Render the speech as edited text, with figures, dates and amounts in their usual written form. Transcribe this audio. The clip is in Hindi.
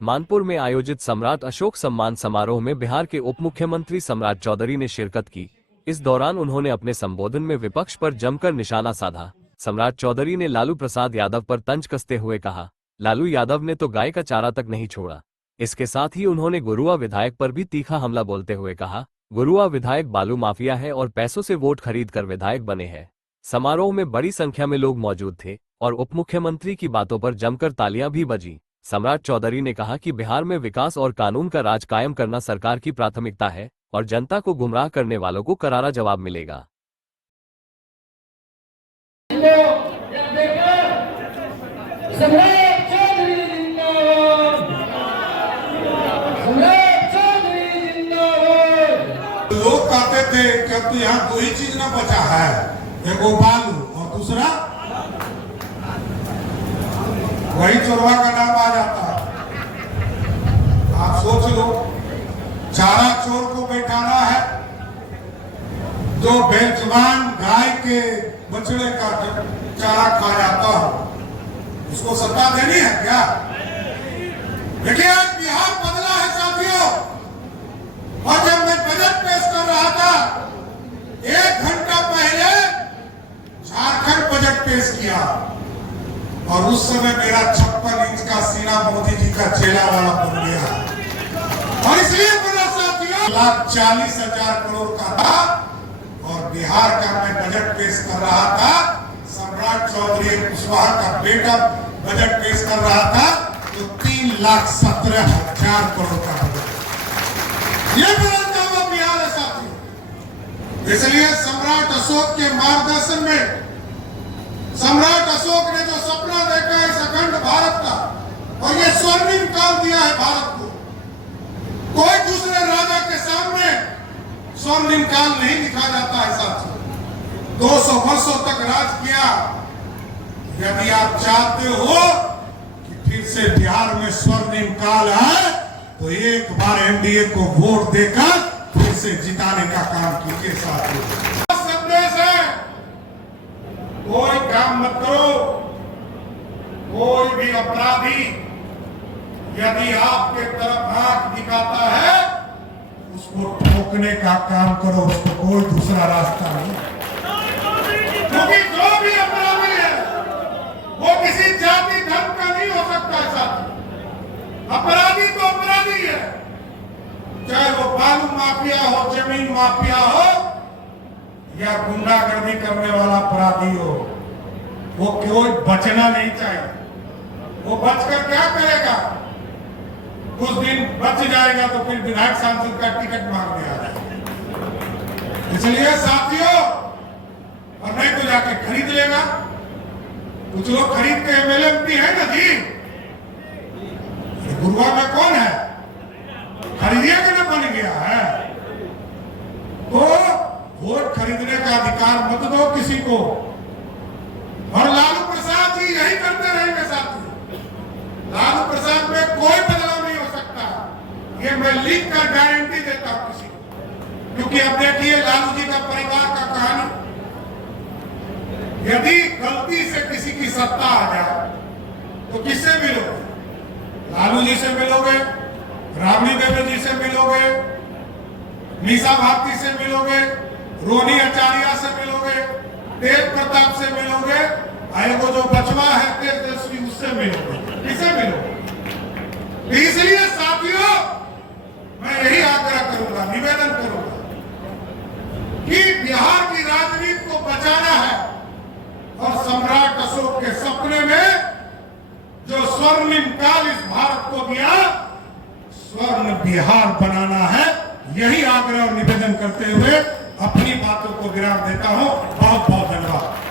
मानपुर में आयोजित सम्राट अशोक सम्मान समारोह में बिहार के उप मुख्यमंत्री सम्राट चौधरी ने शिरकत की। इस दौरान उन्होंने अपने संबोधन में विपक्ष पर जमकर निशाना साधा। सम्राट चौधरी ने लालू प्रसाद यादव पर तंज कसते हुए कहा, लालू यादव ने तो गाय का चारा तक नहीं छोड़ा। इसके साथ ही उन्होंने गुरुआ विधायक पर भी तीखा हमला बोलते हुए कहा, गुरुआ विधायक बालू माफिया है और पैसों से वोट खरीद कर विधायक बने हैं। समारोह में बड़ी संख्या में लोग मौजूद थे और उप मुख्यमंत्री की बातों पर जमकर तालियां भी बजी। सम्राट चौधरी ने कहा कि बिहार में विकास और कानून का राज कायम करना सरकार की प्राथमिकता है और जनता को गुमराह करने वालों को करारा जवाब मिलेगा। लोग कहते थे कि अब तो यहाँ दो ही चीज ना बचा है, एक बालू और दूसरा वही चोरवा का नाम आ जाता है। आप सोच लो, चारा चोर को बैठाना है, जो बेजुबान गाय के बछड़े का चारा खा जाता हो, उसको सत्ता देनी है क्या? देखिए आज बिहार बदला है साथियों। और जब मैं बजट पेश कर रहा था, 1 घंटा पहले झारखंड बजट पेश किया और उस समय मेरा 56 इंच का सीना मोदी जी का चेला वाला बन गया। और इसलिए मेरा साथियों 1,40,000 करोड़ का था और बिहार का मैं बजट पेश कर रहा था। सम्राट चौधरी कुशवाहा का बेटा बजट पेश कर रहा था तो 3,17,000 करोड़ का बजट। ये मेरा दावा बिहार है साथियों। इसलिए सम्राट अशोक के मार्गदर्शन में सम्राट अशोक ने जो सपना देखा है इस अखंड भारत का, और ये स्वर्णिम काल दिया है भारत को, कोई दूसरे राजा के सामने स्वर्णिम काल नहीं दिखा जाता है साथियों। 200 वर्षों तक राज किया। यदि आप चाहते हो कि फिर से बिहार में स्वर्णिम काल है तो एक बार एनडीए को वोट देकर फिर से जिताने का काम कीजिए साथियों। संदेश है, कोई काम मत करो, कोई भी अपराधी यदि आपके तरफ आंख दिखाता है उसको ठोकने का काम करो, उसको कोई दूसरा रास्ता नहीं। क्योंकि जो भी अपराधी है वो किसी जाति धर्म का नहीं हो सकता है साथी। अपराधी तो अपराधी है, चाहे वो बालू माफिया हो, जमीन माफिया हो या गुंडागर्दी करने वाला अपराधी हो, वो कोई बचना नहीं चाहिए। वो बचकर क्या करेगा? कुछ दिन बच जाएगा तो फिर विधायक सांसद का टिकट मांगने आ जाएगा। इसलिए साथियों, और नहीं तो जाके खरीद लेगा। कुछ लोग खरीद के एमएलए एमपी है ना जी। गुरुआ में कौन है? खरीदिए के ना बन गया है। तो वोट खरीदने का अधिकार मत दो किसी को। और लालू प्रसाद जी यही करते रहेंगे साथी। लालू प्रसाद में कोई बदलाव नहीं हो सकता, ये मैं लिख कर गारंटी देता हूं किसी को। क्योंकि अब देखिए लालू जी का परिवार का कहानी, यदि गलती से किसी की सत्ता आ जाए तो किससे मिलोगे? लालू जी से मिलोगे, राबड़ी देवी जी से मिलोगे, मीसा भारती से मिलोगे, रोनी आचार्य से मिलोगे, तेज प्रताप से मिलोगे, वो जो बचवा है तेजस्वी उससे मिलोगे। किसे मिलोगे? इसलिए साथियों मैं यही आग्रह करूंगा, निवेदन करूंगा कि बिहार की राजनीति को बचाना है और सम्राट अशोक के सपने में जो स्वर्णिम काल इस भारत को दिया, स्वर्ण बिहार बनाना है। यही आग्रह और निवेदन करते हुए अपनी बातों को विराम देता हूं। बहुत बहुत धन्यवाद।